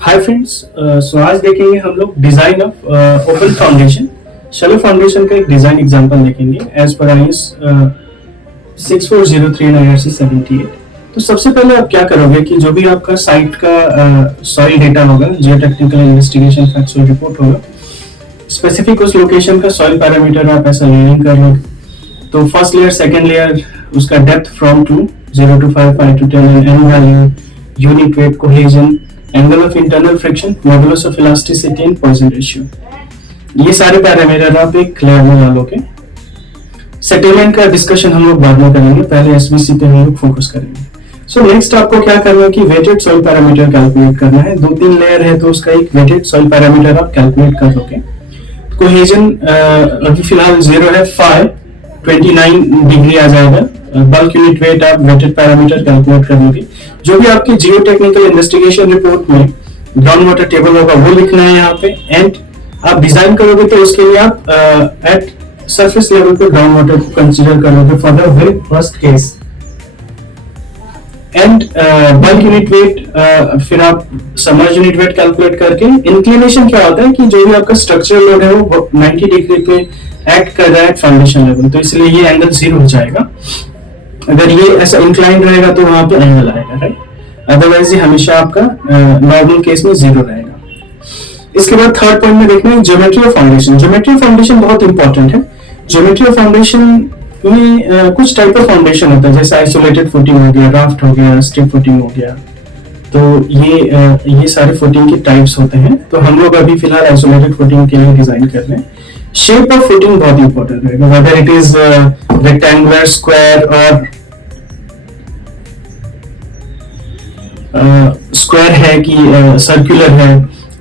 Hi friends. सो आज देखेंगे हम लोग design of open foundation. Shallow foundation का एक डिजाइन एग्जांपल देखेंगे एज पर आईएस 6403 एंड IRC 78। तो सबसे पहले आप क्या करोगे कि जो भी आपका साइट का सॉइल डेटा होगा, geotechnical investigation factual report होगा, स्पेसिफिक उस लोकेशन का सॉइल पैरामीटर आप ऐसा लेयरिंग कर लो। तो फर्स्ट लेयर, सेकंड लेयर, उसका depth from to 0 to 5, 5 to 10, N value, unit weight, cohesion, angle of internal friction, modulus of elasticity and Poisson ratio, ये सारे पैरामीटर आप एक लेयर में डालोगे। सेटलमेंट का डिस्कशन हम लोग बाद में करेंगे, पहले एसबीसी पे हम लोग फोकस करेंगे। सो नेक्स्ट आपको क्या करना है कि वेटेड सॉइल पैरामीटर कैलकुलेट करना है। 2-3 लेयर है तो उसका एक वेटेड सॉइल पैरामीटर आप कैलकुलेट कर लोगे। कोहेजन अभी फिलहाल 0 है, 29 डिग्री आ जाएगा। बल्क यूनिट वेट आप वेटेड पैरामीटर कैलकुलेट कर लोगे। जो भी आपकी जियो टेक्निकल इन्वेस्टिगेशन रिपोर्ट में ग्राउंड वाटर टेबल होगा वो लिखना है यहाँ पे। एंड आप डिजाइन करोगे तो उसके लिए आप एट सरफेस लेवल पे ग्राउंड वाटर को कंसीडर करोगे for the very first case. And bulk unit weight, फिर आप सबमर्ज यूनिट वेट कैलकुलेट करके। इंक्लिनेशन क्या होता है कि जो भी आपका स्ट्रक्चरल लोड है वो 90 डिग्री पे एक्ट कर रहा है फाउंडेशन लेवल, तो इसलिए ये एंगल 0 हो जाएगा। अगर ये ऐसा इंक्लाइंड रहेगा तो वहां पे एंगल आएगा, राइट। अदरवाइज ये हमेशा आपका नॉर्मल केस में 0 रहेगा। इसके बाद थर्ड पॉइंट में देखना है geometry of foundation. Geometry of foundation बहुत इंपॉर्टेंट है। ज्योमेट्री ऑफ फाउंडेशन में कुछ टाइप ऑफ फाउंडेशन होता है, जैसे आइसोलेटेड फुटिंग हो गया, राफ्ट हो गया, स्टिप फुटिंग हो गया। तो ये सारे फुटिंग के टाइप्स होते हैं। तो हम लोग अभी फिलहाल आइसोलेटेड फुटिंग के लिए डिजाइन कर रहे हैं। शेप ऑफ फुटिंग बहुत इंपॉर्टेंट रहेगा, whether it is rectangular, square और स्क्वायर है कि सर्कुलर है।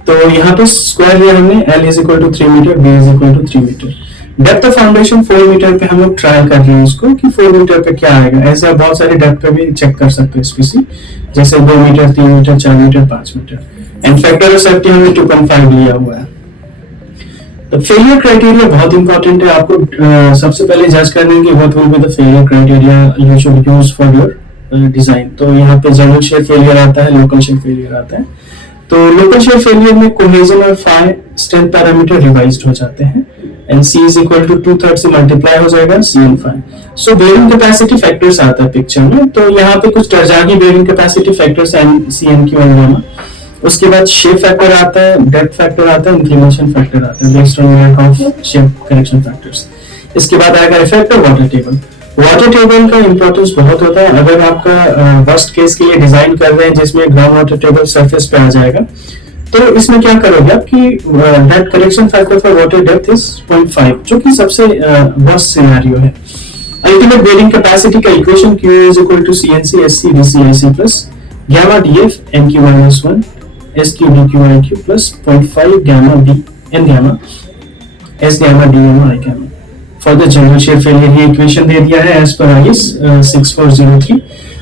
तो यहाँ पे स्क्वायर लिया हमने, L is equal to 3 metre, B is equal to 3 metre. Depth of foundation 4 metre पे हम लोग ट्रायल कर रहे हैं उसको कि 4 मीटर पे क्या आएगा। ऐसे आप बहुत सारे डेप्थ पे भी चेक कर सकते हो स्पीसी, जैसे 2 metre, 3 metre, 4 metre, 5 metre. And factor of safety हमने 2.5 लिया हुआ है। तो फेलियर क्राइटेरिया बहुत इंपॉर्टेंट है। आपको सबसे पहले जज करने की what will be the failure criteria you should use for your design. तो यहाँ पे जनरल शेयर फेलियर आता है, लोकल शेयर फेलियर आता है। तो लोकल शेयर फेलियर में कोहेजन और फाई स्ट्रेंथ पैरामीटर रिवाइज्ड हो जाते हैं। And C is equal to 2/3 से मल्टीप्लाई हो जाएगा C and phi. So bearing capacity factors आता है पिक्चर में। तो यहाँ पे कुछ Terzaghi bearing capacity factors C, N, Q and gamma. उसके बाद शेप फैक्टर आता है, डेप्थ फैक्टर आता है, इंक्लिनेशन फैक्टर आता है, based on unit of shape correction factors. इसके बाद आएगा effect of water table. Water table का इंपॉर्टेंस बहुत होता है। अगर आपका वर्स्ट केस के लिए डिजाइन कर रहे हैं जिसमें ग्राउंड वाटर टेबल सरफेस पे आ जाएगा, तो इसमें क्या करोगे आप कि depth correction factor for water depth is 0.5, जो कि सबसे वर्स्ट सिनेरियो है। अल्टीमेट बेयरिंग कैपेसिटी का equation Q is equal to CNC SC DC IC plus gamma DF NQ minus 1 SQ DQ IQ plus 0.5 gamma B N gamma S gamma D gamma I gamma. For the general shear failure ये equation दे दिया है as per IS 6403।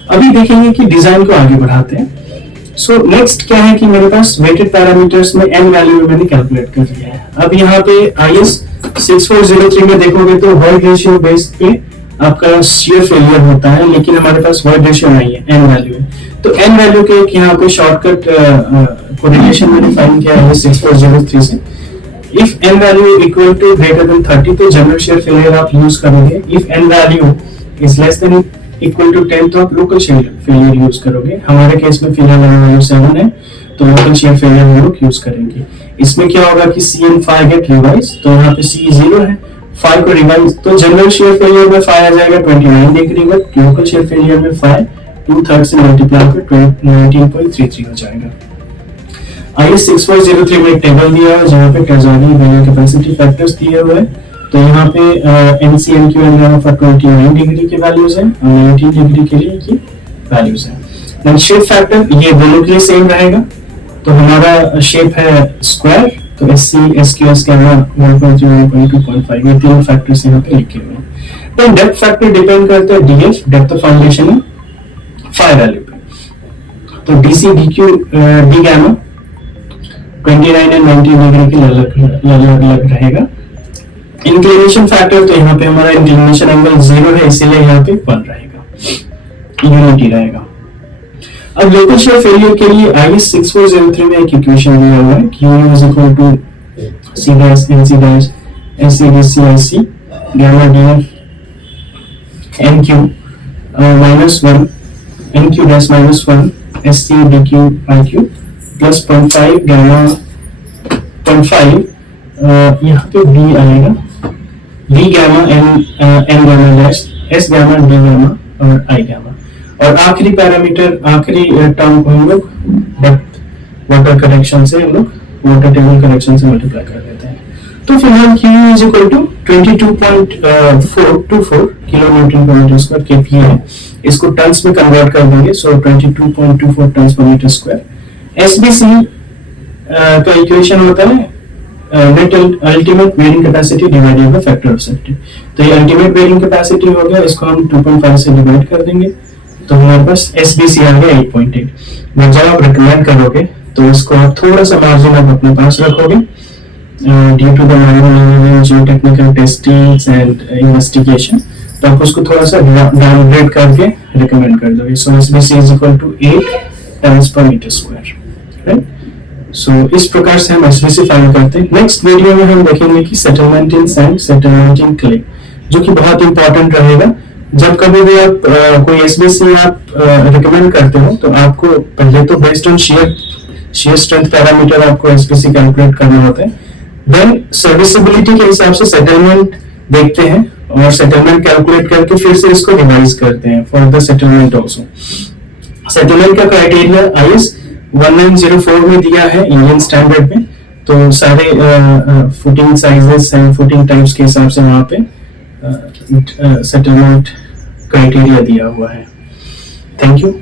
अभी देखेंगे कि design को आगे बढ़ाते हैं। सो नेक्स्ट क्या है कि मेरे पास वेटेड पैरामीटर्स में n वैल्यू मैंने कैलकुलेट कर लिया है। अब यहाँ पे IS 6403 में देखोगे तो वॉइड रेशियो बेस्ड पे आपका शेयर फेलियर होता है, लेकिन हमारे पास वॉइड रेशियो नहीं है, n वैल्यू है। तो n वैल्यू के एक यहाँ पे शॉर्टकट कोरिलेशन मैंने फाइंड किया है 6403 से। If n value equal to greater than 30 तो जनरल शेयर फेलियर आप यूज करोगे। If n value is less than equal to 10 तो आप लोकल शेयर फेलियर यूज करोगे। हमारे केस में फिलहाल वैल्यू 7 है तो लोकल शेयर फेलियर हम लोग यूज करेंगे। इसमें क्या होगा कि C and phi get revise, तो यहाँ पे C 0 है, phi को रिवाइज, तो जनरल शेयर फेलियर में phi आ जाएगा 29 degree, but local shear failure में phi 2/3 से मल्टीप्लाई कर 19.33 हो जाएगा। IS 6403 में एक टेबल दिया है जहाँ पे टरजागी बेयरिंग कैपेसिटी फैक्टर्स दिए हुए हैं। तो यहाँ पे NC NQ and gamma for 29 degree के वैल्यूज हैं और 19 डिग्री के लिए ये वैल्यूज हैं। देन शेप फैक्टर ये दोनों के लिए सेम रहेगा। तो हमारा शेप है स्क्वायर, तो SC SQ S गामा 1.3 1.2 1.5 ये तीनों फैक्टर्स यहाँ पे लिखे हुए हैं। तो डेप्थ फैक्टर डिपेंड करता है DF डेप्थ ऑफ फाउंडेशन में फाई वैल्यू पे। तो DC DQ D gamma 29 and 19 degree के अलग रहेगा। इंक्लिनेशन फैक्टर तो यहाँ पे हमारा इंक्लिनेशन एंगल 0 है, इसीलिए यहाँ पे 1 रहेगा, यूनिटी रहेगा। अब लोकल शेयर फेलियर के लिए IS 6403 में एक इक्वेशन दिया हुआ है कि U is equal to C dash NC dash SCDCIC gamma D NQ minus 1 NQ dash minus 1 SC DQ IQ plus 0.5 gamma 0.5 यहाँ पे B आएगा V gamma N gamma dash S gamma D gamma और I gamma और आखिरी parameter आखिरी term को हम लोग डेप्थ वाटर करेक्शन से हम लोग वाटर टेबल करेक्शन से मल्टीप्लाई कर देते हैं। तो फिलहाल Q is equal to 22.424 kilo newton per metre square KPa है। इसको टन्स में कन्वर्ट कर देंगे, so 22.24 tons per metre square. SBC का इक्वेशन होता है net ultimate bearing capacity divided by factor of safety. तो ये अल्टीमेट बेयरिंग कैपेसिटी हो गया, इसको हम 2.5 से डिवाइड कर देंगे तो हमारे पास SBC आ गया 8.8। मैं जब आप रिकमेंड करोगे तो इसको आप थोड़ा सा मार्जिन आप अपने पास रखोगे due to the geo technical testings and investigation, तो आप उसको थोड़ा सा डाउनग्रेड करके रिकमेंड कर दोगे। So SBC is equal to 8 tons per metre square, right. So इस प्रकार से हम SBC फाइंड करते हैं। नेक्स्ट वीडियो में हम देखेंगे कि settlement in sand, settlement in clay, जो कि बहुत इंपॉर्टेंट रहेगा। जब कभी भी आप कोई SBC आप रिकमेंड करते हो तो आपको पहले तो based on shear strength parameter आपको SBC कैलकुलेट करना होता है, देन सर्विसिबिलिटी के हिसाब से सेटलमेंट देखते हैं और सेटलमेंट कैलकुलेट करके फिर से इसको रिवाइज करते हैं for the settlement also. Settlement का क्राइटेरिया IS 1904 में दिया है इंडियन स्टैंडर्ड में, तो सारे footing sizes and footing types के हिसाब से वहां पे सेटलमेंट क्राइटेरिया दिया हुआ है। Thank you.